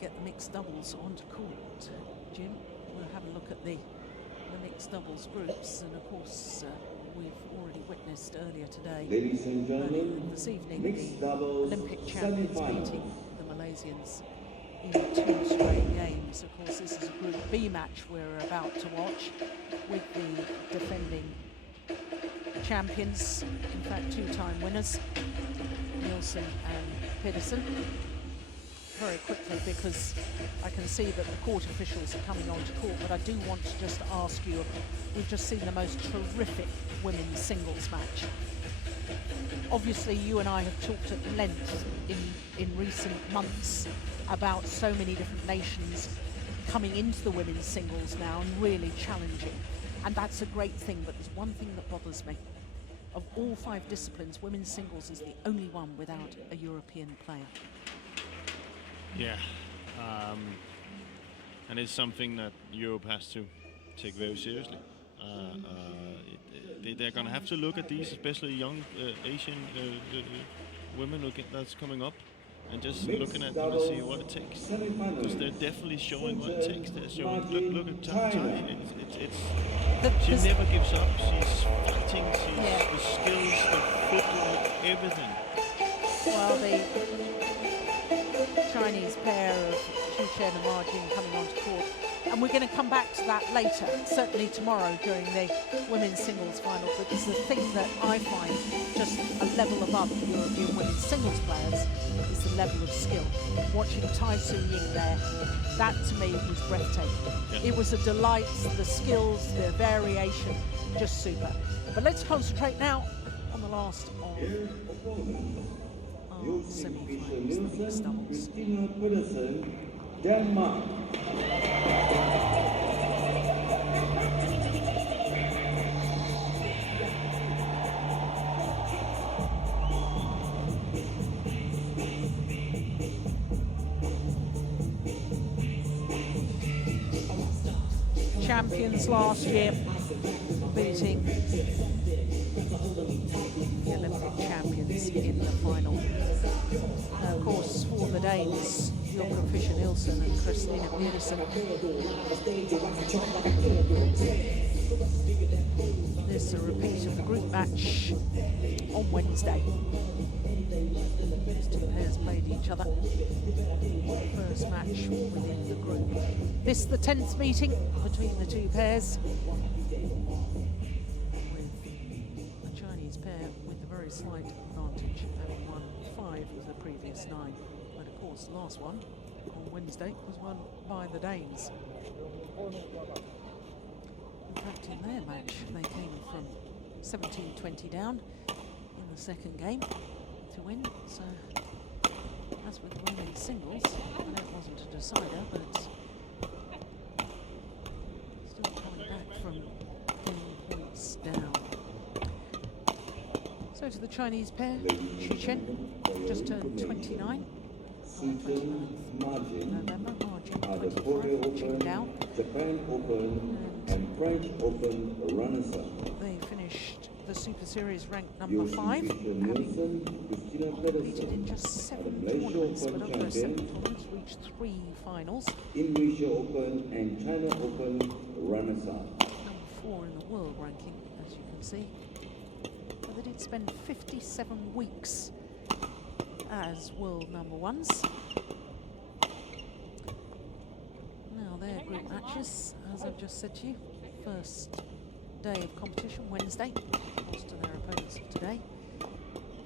get the mixed doubles onto court, Jim. We'll have a look at the mixed doubles groups, and of course we've already witnessed earlier today, ladies and gentlemen, this evening, mixed the doubles Olympic champions semi-finals. beating the Malaysians in 2 straight games. Of course, this is a Group B match we're about to watch with the defending champions, in fact 2-time winners, Nielsen and Pedersen. Very quickly, because I can see that the court officials are coming onto court, but I do want to just ask you, we've just seen the most terrific women's singles match. Obviously, you and I have talked at length in recent months about so many different nations coming into the women's singles now and really challenging. And that's a great thing, but there's one thing that bothers me. Of all 5 disciplines, women's singles is the only one without a European player. Yeah, and it's something that Europe has to take very seriously. They're going to have to look at these, especially young Asian women that's coming up, and just looking at them and see what it takes. Because they're definitely showing what it takes. They're showing. Look at Chen. She never gives up. She's fighting. She's the skills, the footwork, everything. Well, the Chinese pair of Chen and Margin coming onto court, and we're going to come back to that later, certainly tomorrow during the women's singles final. But it's the thing that I find just a level above the European women's singles players is the level of skill. Watching Tai Su Ying there, that to me was breathtaking. Yeah. It was a delight, the skills, the variation, just super. But let's concentrate now on the last of semi-finals, the mixed doubles. Christinna, Denmark. Champions last year, beating the Olympic champions in the final. Now, of course, for the Danes, Joachim Fischer Nielsen and Christinna Pedersen. This is a repeat of the group match on Wednesday. These 2 pairs played each other. First match within the group. This is the 10th meeting between the 2 pairs, with the Chinese pair with a very slight advantage, having won 5 of the previous 9. But of course, the last one on Wednesday was won by the Danes. In fact, in their match, they came from 17-20 down in the second game to win. So, as with the women's singles, I know it wasn't a decider, but still coming back from 10 points down. So to the Chinese pair, Chen just turned 29. 29th November, Margin 25, Chen down. Japan Open and French Open runners-up. They finished the Super Series ranked number 5, having competed in just 7 tournaments, but of those 7 tournaments reached 3 finals. English Open and China Open runners-up. Number 4 in the world ranking, as you can see. But they did spend 57 weeks as world number 1s. Now their group matches, as I've just said to you, first day of competition, Wednesday, lost to their opponents of today.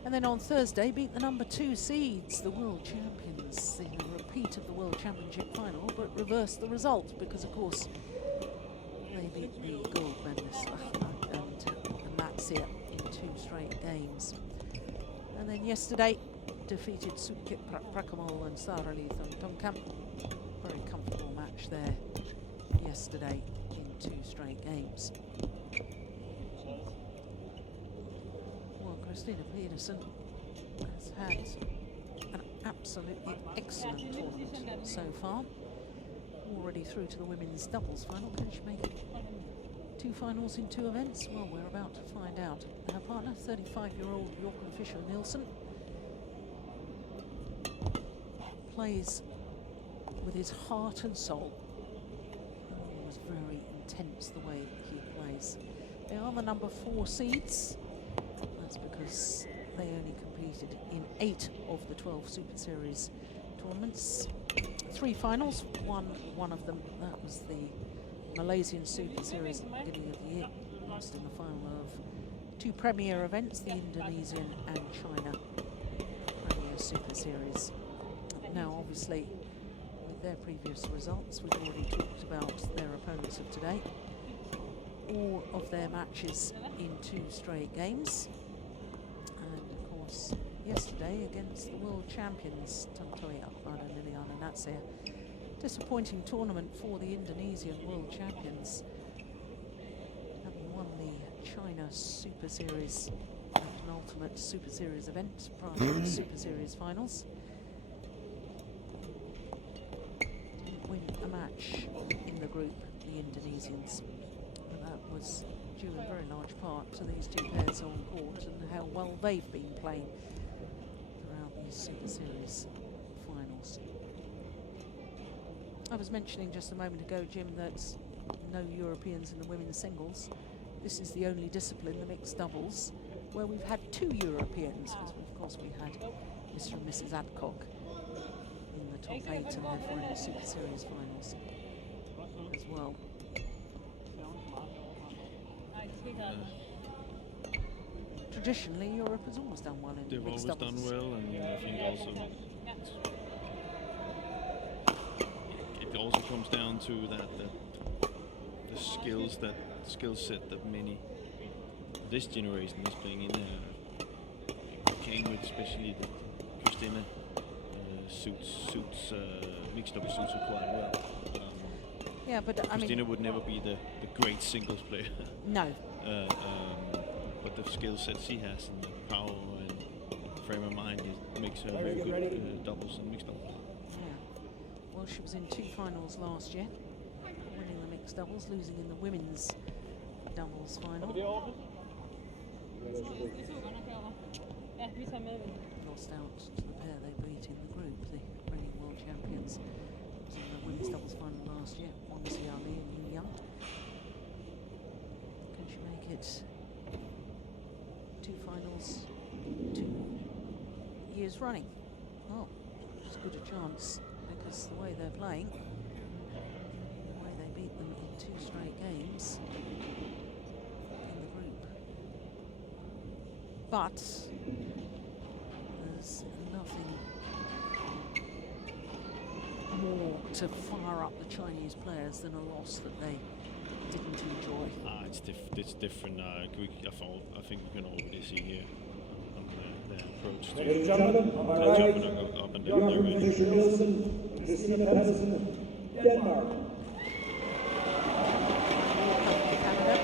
And then on Thursday, beat the number 2 seeds, the world champions, in a repeat of the World Championship final, but reversed the result because, of course, they beat the gold medalists and Matsia in 2 straight games. And then yesterday, defeated Sukhit Prakamal and Sarali Thongkamp. Very comfortable match there yesterday in 2 straight games. Well, Christinna Pedersen has had an absolutely excellent tournament so far. Already through to the women's doubles final. Can she make it 2 finals in 2 events? Well, we're about to find out. Her partner, 35-year-old Joachim Fischer Nielsen, plays with his heart and soul. It was very intense the way he plays. They are the number 4 seeds. That's because they only competed in 8 of the 12 Super Series tournaments. 3 finals, won one of them. That was the Malaysian Super Series at the beginning of the year. Lost in the final of 2 premier events, the Indonesian and China Premier Super Series. Now, obviously, with their previous results, we've already talked about their opponents of today. All of their matches in 2 straight games. And, of course, yesterday against the world champions, Tantoy Akbar and Liliana Natsir. Disappointing tournament for the Indonesian world champions. Having won the China Super Series, penultimate Super Series event prior to the Super Series finals. Didn't win a match in the group, the Indonesians. And that was due in very large part to these 2 pairs on court and how well they've been playing throughout these Super Series finals. I was mentioning just a moment ago, Jim, that no Europeans in the women's singles. This is the only discipline, the mixed doubles, where we've had 2 Europeans, because of course we had Mr. and Mrs. Adcock in the top 8 and therefore in the Super Series finals as well. Traditionally, Europe has always done well in They've mixed always doubles. done well, and I think also it also comes down to that the skill set that many this generation is playing in there. Came with especially the Christinna suits mixed double suits her quite well. Yeah, but I mean, Christinna would never be the great singles player. no. But the skill set she has and the power and frame of mind makes her very good doubles and mixed doubles. Yeah. Well, she was in 2 finals last year, winning the mixed doubles, losing in the women's doubles final. Lost out to the pair they beat in the group, the reigning world champions. Was in the women's doubles final last year, Wang Xiaoli and Yu Yang. Can she make it 2 finals, 2 years running? Well, as good a chance, because the way they're playing, the way they beat them in 2 straight games in the group. But there's nothing more to fire up the Chinese players than a loss that they didn't enjoy. It's different. I think we can already see here on their approach to Ladies and gentlemen, on my right, jumping up and down their Joachim range. Nielsen, C.Pedersen, Denmark. Canada.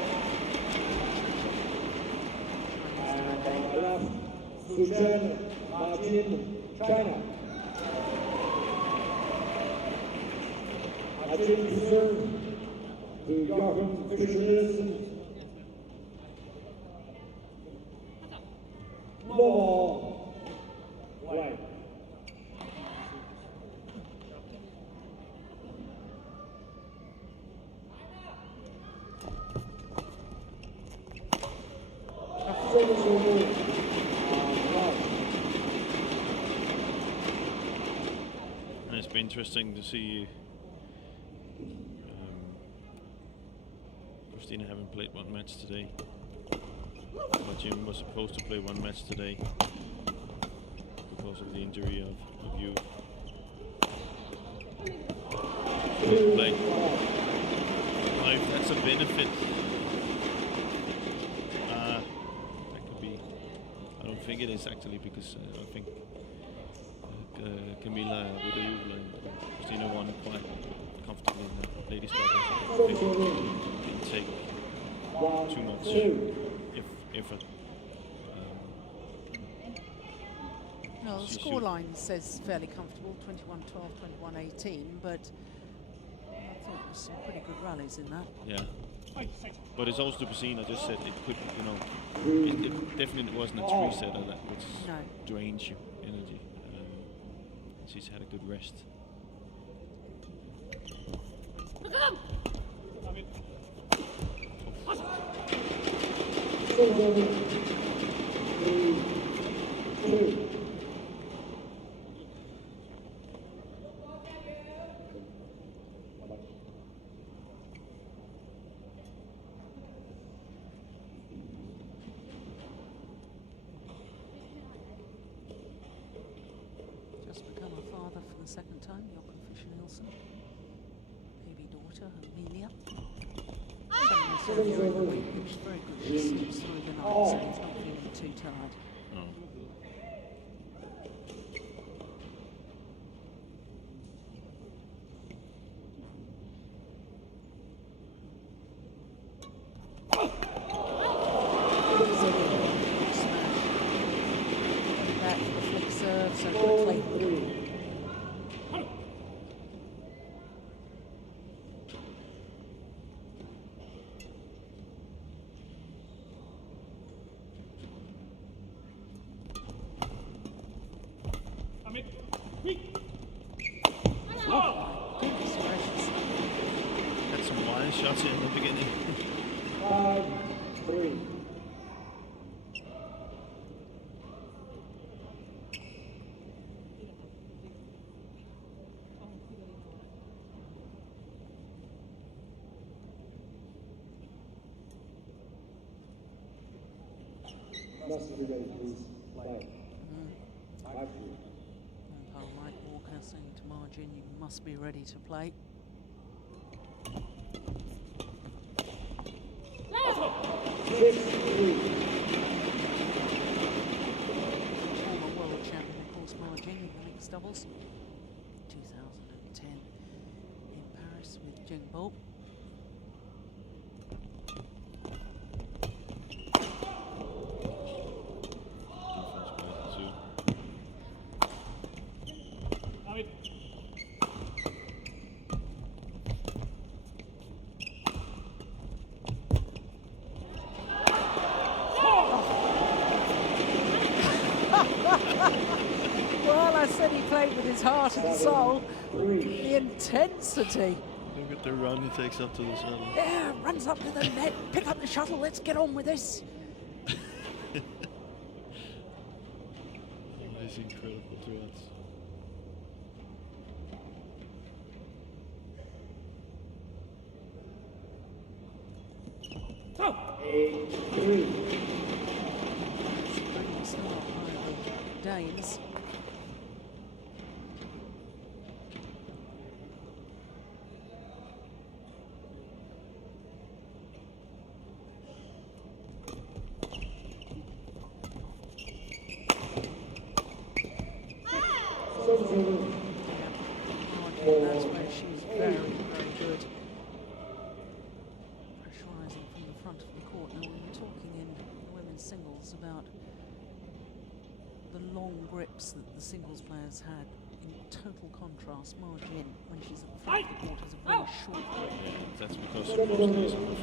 And on my left, Chen, China. J.Fischer to Joachim Nielsen. Ball. Right. And it's been interesting to see Christinna having played 1 match today. But Jim was supposed to play 1 match today because of the injury of you. Play. If that's a benefit, that could be. I don't think it is actually, because I think Camilla Woodayul and Christinna won quite comfortably in the ladies' doubles. I don't think it can take too much effort. Well, the scoreline says fairly comfortable, 21-12, 21-18, but I thought there was some pretty good rallies in that. Yeah. But it's also to be seen, I just said it could, it definitely wasn't a 3-setter that which drains your energy. She's had a good rest. Just become a father for the second time, Joachim Nielsen. Baby daughter, Amelia. Taking herself during the week, which is very good. She sleeps through the night, so he's not feeling too tired. No. Back for the flick serve so quickly. Goodness gracious. Had some wild shots here in the beginning. 5-3. Must be ready, please. Play. 5-3. Umpire Mike Walker saying to Margin, you must be ready to play. 6-3. Former world champion, of course, Margin in the mixed doubles. 2010 in Paris with Jing Bolt. Well, I said he played with his heart and soul. The intensity. Look at the run he takes up to the shuttle. Yeah, runs up to the net, pick up the shuttle, let's get on with this. It's incredible to watch. Brilliant start by the Danes. That's where she's very, very good. Pressurising from the front of the court. Now, we were talking in women's singles about the long grips that the singles players had. In total contrast, Margin, when she's at the front of the court, has a very short grip. Yeah, that's because most days on the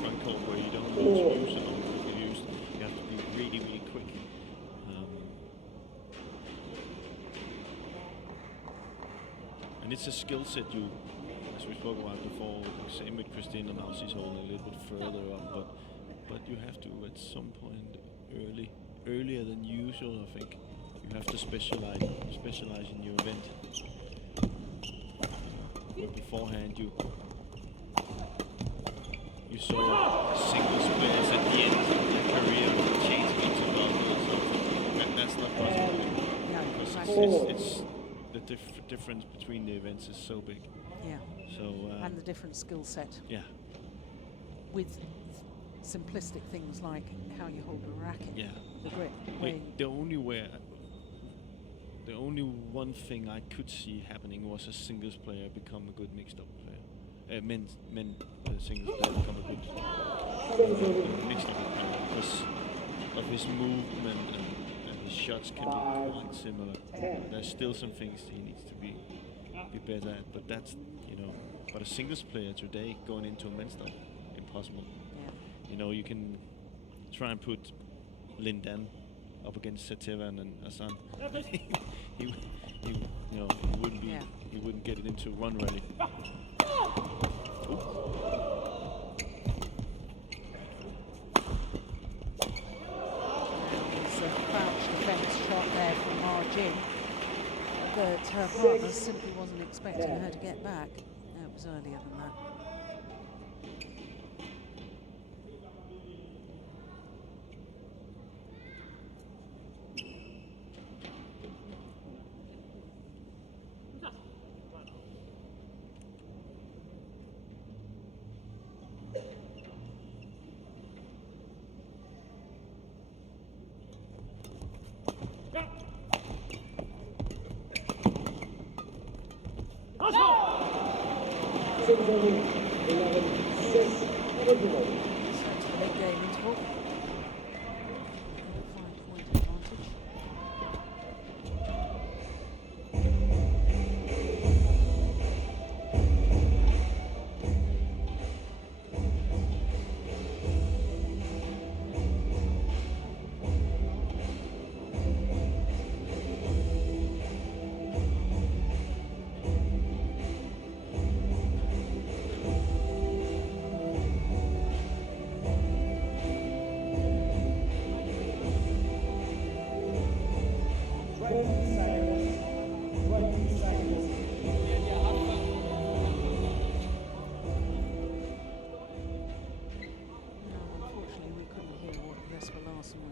front court where you don't need to use it or you have to be really, really quick. And it's a skill set as we spoke about before, same with Christinna, now she's holding a little bit further up, but you have to at some point earlier than usual, I think. You have to specialize in your event. But beforehand you saw singles players at the end of their career changing into doubles. That's not possible. Yeah, because it's the difference between the events is so big. Yeah. So and the different skill set. Yeah. With simplistic things like how you hold a racket. Yeah. The grip. The only one thing I could see happening was a singles player become a good mixed double player. Men singles player become a good mixed double player because of his movement and his shots can be quite similar. There's still some things he needs to be better at, but that's but a singles player today going into a men's double, impossible. Yeah. You can try and put Lindan up against C.Pedersen and Hassan, he wouldn't get it into a run really. Crouch defence shot there from Margin that her partner simply wasn't expecting her to get back. No, it was earlier than that.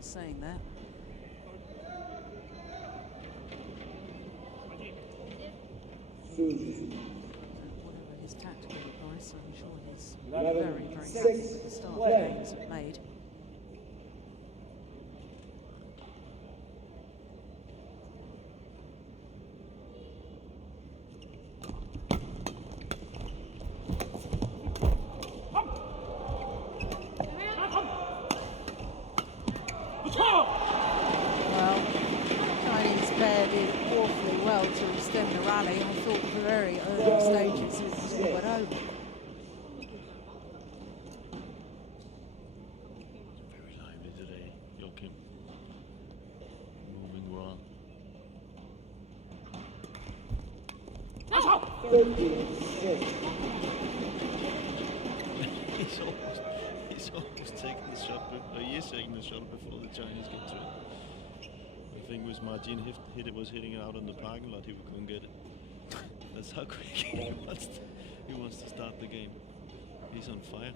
Saying that. Whatever his tactical advice, I'm sure he's very, very happy with the start the games have made. He's almost taking the shot, he is taking the shot before the Chinese get to it. The thing was Margin was hitting it out in the parking lot, he couldn't get it. That's how quick he wants to start the game. He's on fire.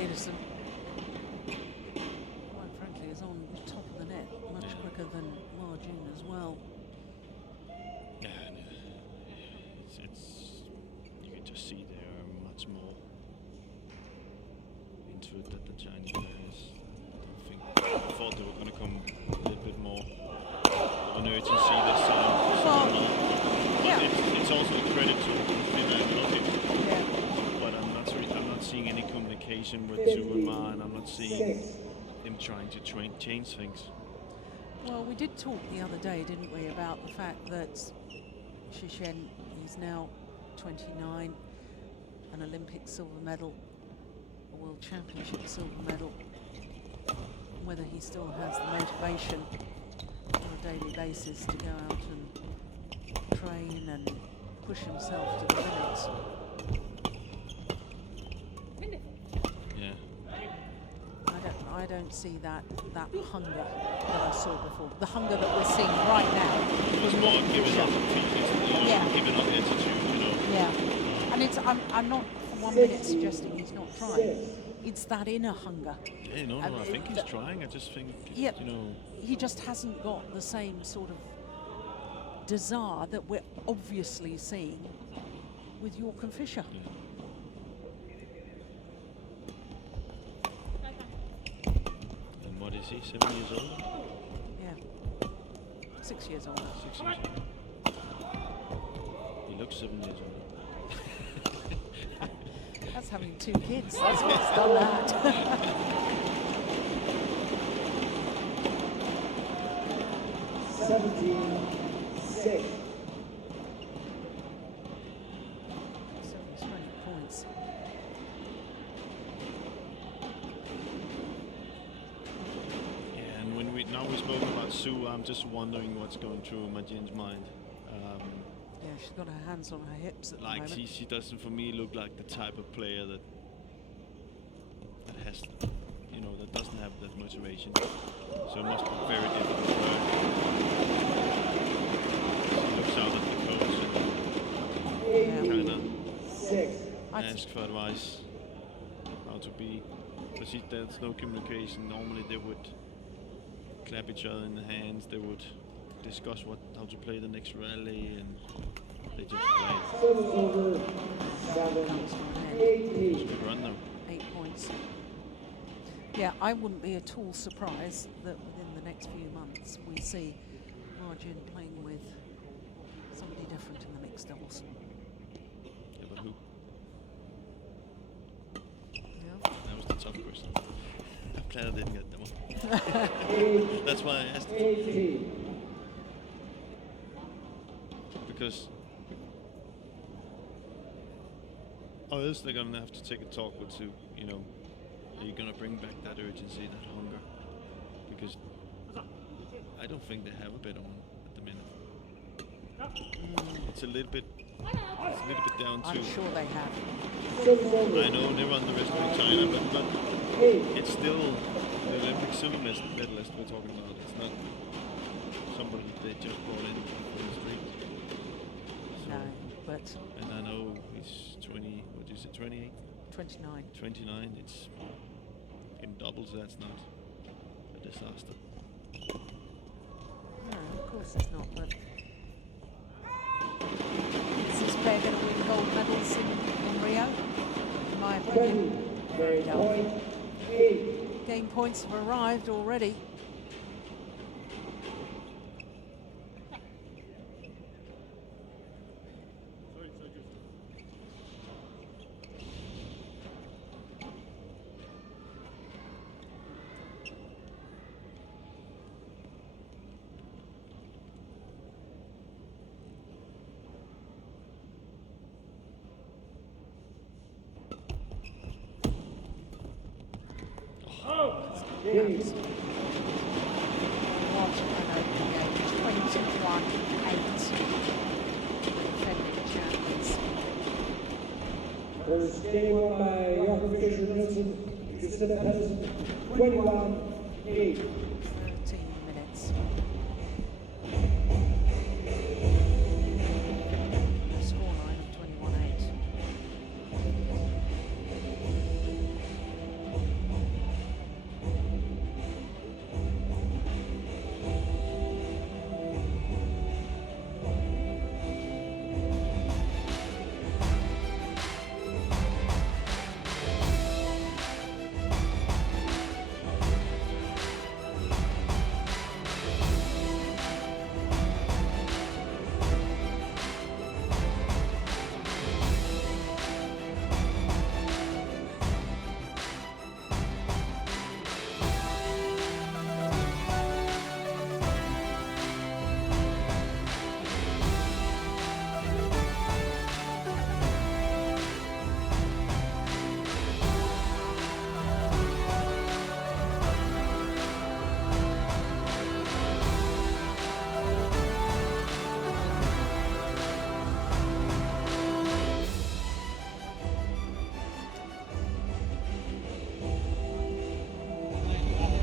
C.Pedersen, quite frankly, is on top of the net much quicker than Margin as well. Yeah, and it's you can just see they are much more into it than the Chinese players. I thought they were going to come a little bit more of an urgency this time. It's also a credit to Christinna and Joachim. But I'm not seeing any communication with Tu and Ma, and I'm not seeing him trying to change things. Well, we did talk the other day, didn't we, about the fact that Chen is now 29, an Olympic silver medal, a World Championship silver medal, and whether he still has the motivation on a daily basis to go out and train and push himself to the limits. I don't see that hunger that I saw before. The hunger that we're seeing right now. It was more giving up attitude, you know. Yeah, and I'm not for 1 minute suggesting he's not trying. It's that inner hunger. Yeah, no, I think he's trying. I just think, you know, he just hasn't got the same sort of desire that we're obviously seeing with Joachim Fischer. Yeah. What is he, 7 years old? Yeah. 6 years older. 6 years old. He looks 7 years old. That's having 2 kids. That's what's done that. 17-6. 7 straight points. Yeah, and when we spoke about Sue, I'm just wondering what's going through Majin's mind. Yeah, she's got her hands on her hips at the Like moment. she doesn't, for me, look like the type of player that has, you know, that doesn't have that motivation. So it must be very difficult for her. She looks out at the coach and kind of asks for advice how to be. But there's no communication. Normally they would clap each other in the hands. They would discuss how to play the next rally, and they just play. Good run though. 8 points. Yeah, I wouldn't be at all surprised that within the next few months we see Margin playing with somebody different in the mixed doubles. Yeah, but who? Yeah. That was the tough question. I'm glad I didn't get that one. That's why I asked it. Because or else they're gonna have to take a talk with Sue, you know. Are you gonna bring back that urgency, that hunger? Because I don't think they have a better one at the minute. It's a little bit down to. I'm sure they have. I know they run the rest of China, but it's still the Olympic silver medalist we're talking about. It's not somebody they just brought in from the street. So, No, but and I know he's 20. What did you say? 28. 29. 29. It's in doubles. That's not a disaster. No, of course it's not, but is this player going to win gold medals in Rio? In my opinion, very doubtful. Game points have arrived already. What an opening game. 21-8. Defending champions. First game won by Joachim Fischer, Nielsen, C.Pedersen, 21-8. 13 minutes. Scoreline of 21-8.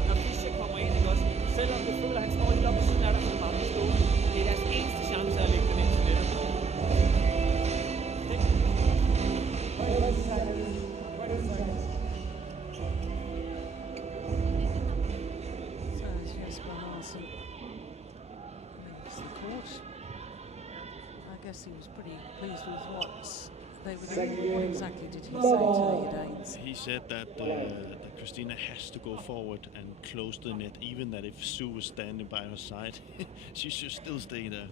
Når Fischer kommer ind, ikke også? Selvom du føler, at han står helt oppe i siden af dig, så bare stå. Det er deres eneste chance at lægge den ind til nettet. So as Jesper Larsen leaves the court, I guess he was pretty pleased with what they were doing. What exactly did he say to the Danes? He said that that Christinna has to go forward and close the net, even that if Sue was standing by her side, she should still stay there.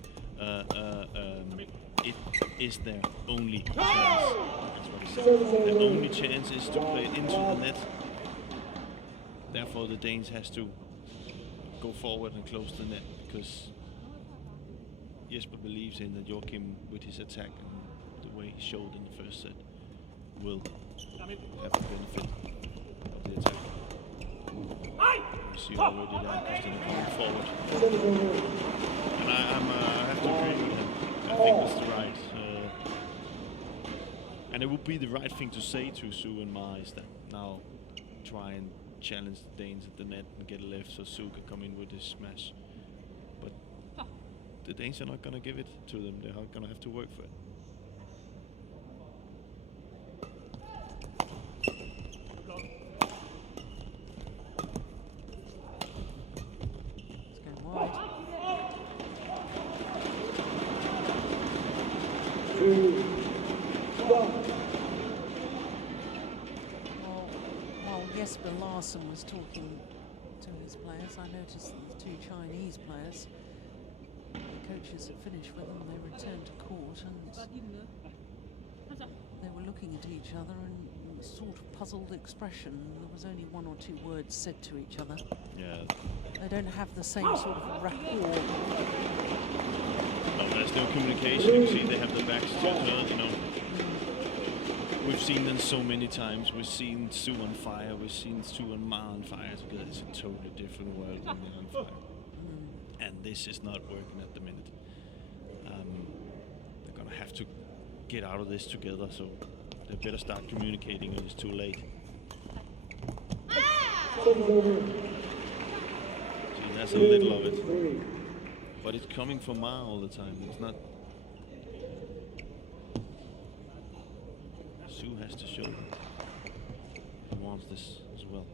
It is their only chance. That's what he said. The only chance is to play it into the net. Therefore, the Danes has to go forward and close the net, because Jesper believes in that Joachim, with his attack and the way he showed in the first set, will have the benefit of the attack. You see already that Christinna coming forward. And I have to agree with him. I think that's the right. And it would be the right thing to say to Sue and Ma is that now try and challenge the Danes at the net and get a left so Sue can come in with his smash. But the Danes are not going to give it to them. They're going to have to work for it. It's going wide. 2, 1. While Jesper Larsen was talking to his players, I noticed that the two Chinese players, the coaches had finished with them, they returned to court and they were looking at each other and a sort of puzzled expression. There was only one or two words said to each other. Yeah. They don't have the same sort of rapport. No, there's no communication. You see, they have their backs to each other, you know. We've seen them so many times. We've seen Sue on fire. We've seen Sue and Ma on fire together. It's a totally different world when they're on fire. And this is not working at the minute. They're going to have to get out of this together, so they better start communicating when it's too late. See, there's a little of it. But it's coming from Ma all the time. It's not... Sue has to show that he wants this as well.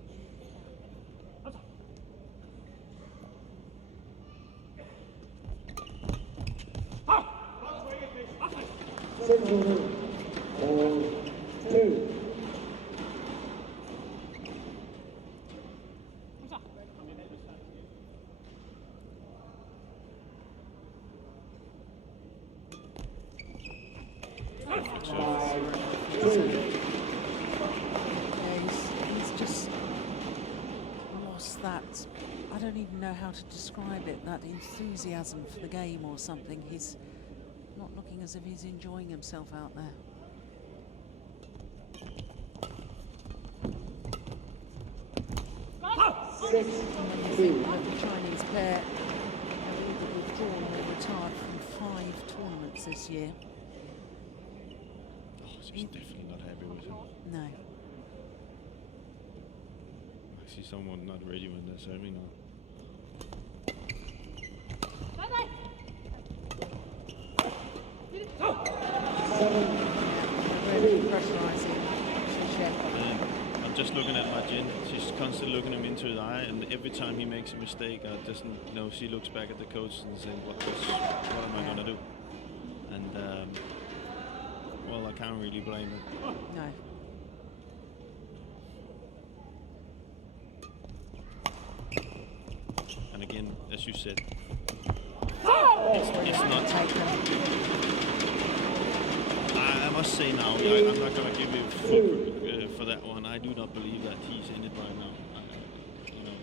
He's just lost that, I don't even know how to describe it, that enthusiasm for the game or something. He's not looking as if he's enjoying himself out there. When you think that the Chinese pair have either withdrawn or retired from 5 tournaments this year. She's definitely not happy with him. No. I see someone not ready when they're serving now. Really pressurising Chen. I'm just looking at my Jen. She's constantly looking him into the eye, and every time he makes a mistake, I just know she looks back at the coach and says, what am I going to do? And well, I can't really blame her. No. And again, as you said, it's not. I must say now, I'm not going to give you for that one. I do not believe that he's in it right now. You know,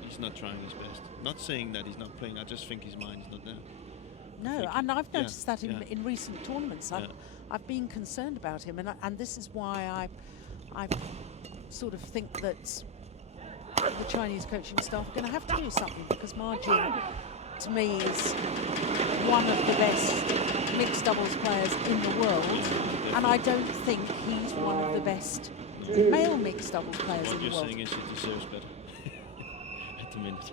he's not trying his best. Not saying that he's not playing. I just think his mind is not there. No, and I've noticed that in recent tournaments. I've been concerned about him, and this is why I sort of think that the Chinese coaching staff are going to have to do something, because Ma Jin, to me, is one of the best mixed doubles players in the world, and I don't think he's one of the best male mixed doubles players in the world. What you're saying is he deserves better at the minute.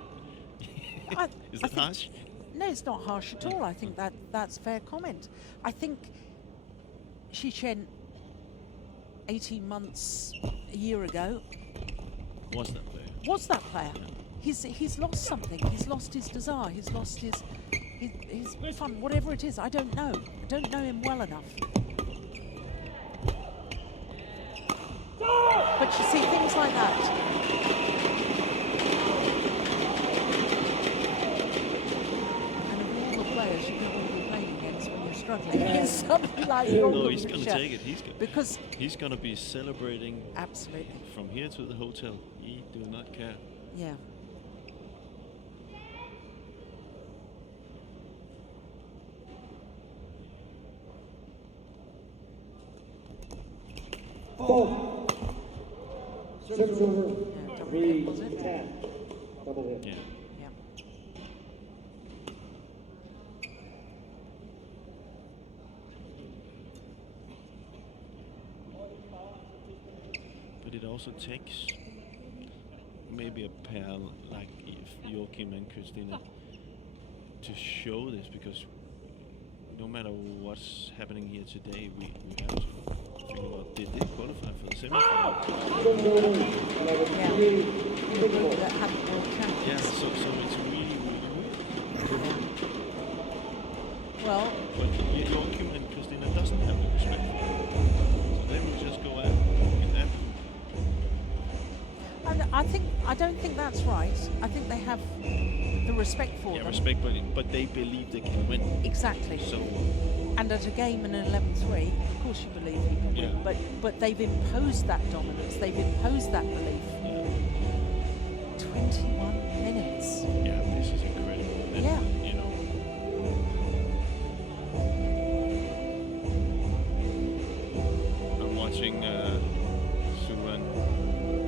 Is that harsh? No, it's not harsh at all. I think that's a fair comment. I think Chen, 18 months, a year ago, was that player. Yeah. He's lost something. He's lost his desire. He's lost his fun, whatever it is. I don't know. I don't know him well enough. But you see, things like that. Players you don't want to be playing against when you're struggling. It's something like no, he's going to take it. He's going to be celebrating. Absolutely. From here to the hotel. He do not care. Yeah. 4. Service over. Yeah, double 3 hit, was it? 10. Double hit. Yeah. Yeah. But it also takes maybe a pair like Joachim and Christinna to show this, because no matter what's happening here today, we have to think about, did they qualify for the semi-final? Service over. 11 Yeah. 3. In a group that hadn't world Yeah, champions. so it's really weird. Well, But Joachim and Christinna doesn't have the respect for them. So they will just go at that. and I don't think that's right. I think they have the respect for Yeah, them. respect, but they believe they can win. Exactly. So And at a game in an 11-3, of course you believe you can Yeah. win, but they've imposed that dominance, they've imposed that belief. 21 minutes. yeah, this is incredible. And, Yeah. you know, I'm watching Suvan,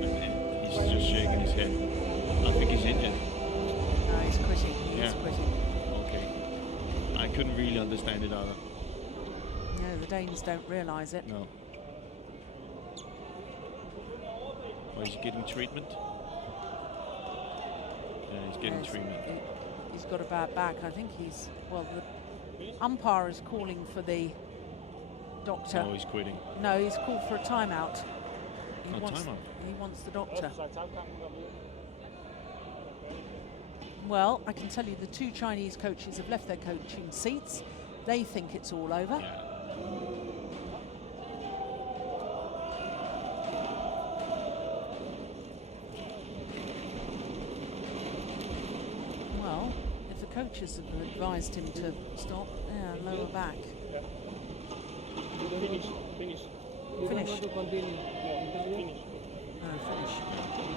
and he's just shaking his head. I think he's injured. No, he's quitting. He's Yeah. quitting. Okay. I couldn't really understand it either. No, the Danes don't realise it. No. Or is he getting treatment? Yeah, he's getting Yes, treatment. he's got a bad back. I think he's, well, the umpire is calling for the doctor. Oh, he's quitting. No, he's called for a timeout. Oh, timeout. He wants the doctor. Well, I can tell you the two Chinese coaches have left their coaching seats. They think it's all over. Yeah. Well, if the coaches have advised him to stop, yeah, lower back. Finish. Finish. You Finish. don't want to continue. No, finish. No, finish.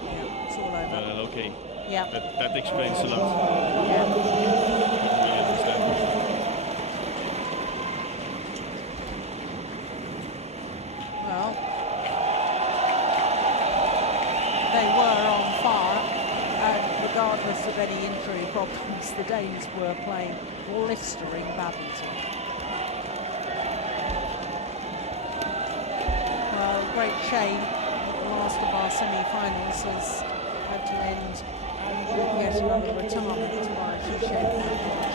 Yeah, it's all over. Well, okay. Yeah, That explains a lot. yeah. I really understand. Well, they were on fire, and regardless of any injury problems, the Danes were playing blistering badminton. Well, great shame that the last of our semi-finals has had to end with yet another retirement by Chen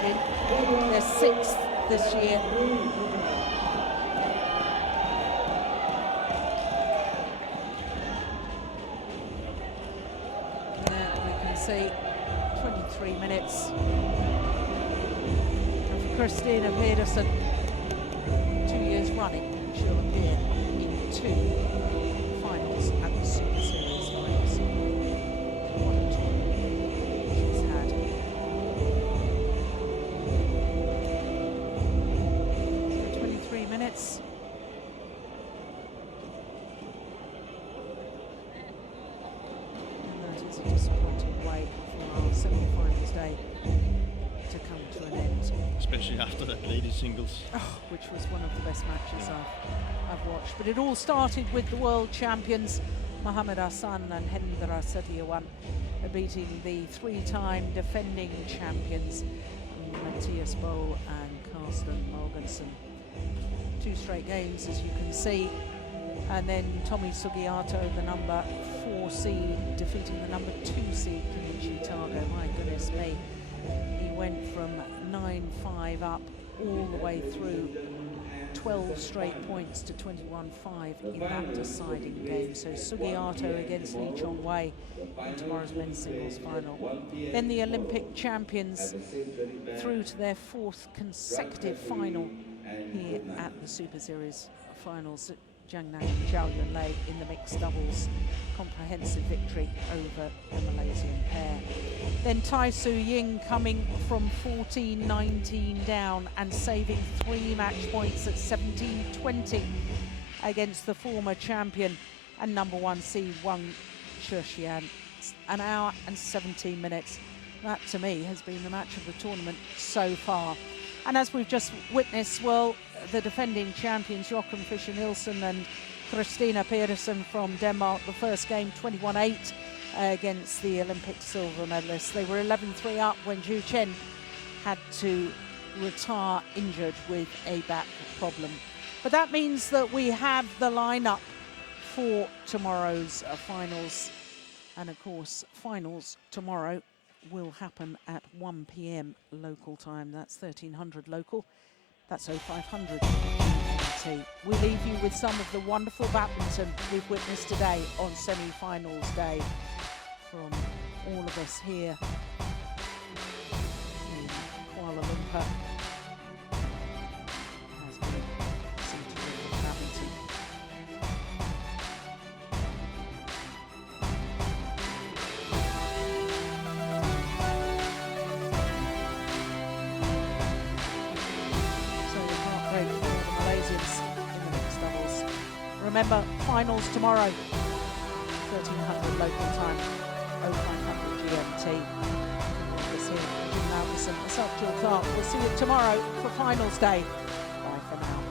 and They're sixth this year. There we can see 23 minutes. And for Christinna Pedersen, 2 years running, she'll appear in 2 finals at the Super Series Finals. What a tournament she's had. So 23 minutes. And that is a disappointing way for our semi-finals day to come to an end. Especially after that ladies singles. Oh, which was one of the best matches I've watched. But it all started with the world champions, Mohamed Hassan and Hendra Setiawan, beating the 3-time defending champions, Matthias Bo and Carsten Mogensen. 2 straight games, as you can see. And then Tommy Sugiato, the number 4 seed, defeating the number 2 seed, Kenichi Tago. My goodness me. He went from 9-5 up all the way through 12 straight points to 21-5 in that deciding game. So Sugiato against Lee Chong Wei in tomorrow's men's singles final. Then the Olympic champions through to their 4th consecutive final here at the Super Series Finals. Jiang Nan and Zhao Yunlei in the mixed doubles comprehensive victory over the Malaysian pair. Then Tai Su Ying coming from 14-19 down and saving 3 match points at 17-20 against the former champion and number 1 seed Wang Shixian. An hour and 17 minutes. That to me has been the match of the tournament so far. And as we've just witnessed, well, the defending champions Joachim Fischer Nielsen and C.Pedersen from Denmark. The first game 21-8 against the Olympic silver medalist. They were 11-3 up when Chen had to retire injured with a back problem. But that means that we have the lineup for tomorrow's finals. And of course, finals tomorrow will happen at 1 p.m. local time. That's 1300 local. That's 0500 GMT. We leave you with some of the wonderful badminton we've witnessed today on semi-finals day from all of us here in Kuala Lumpur. Has been some terrific badminton. Remember, finals tomorrow, 1300 local time, 0500 GMT. This here, Joachim, myself, Jill Clark. We'll see you tomorrow for finals day. Bye for now.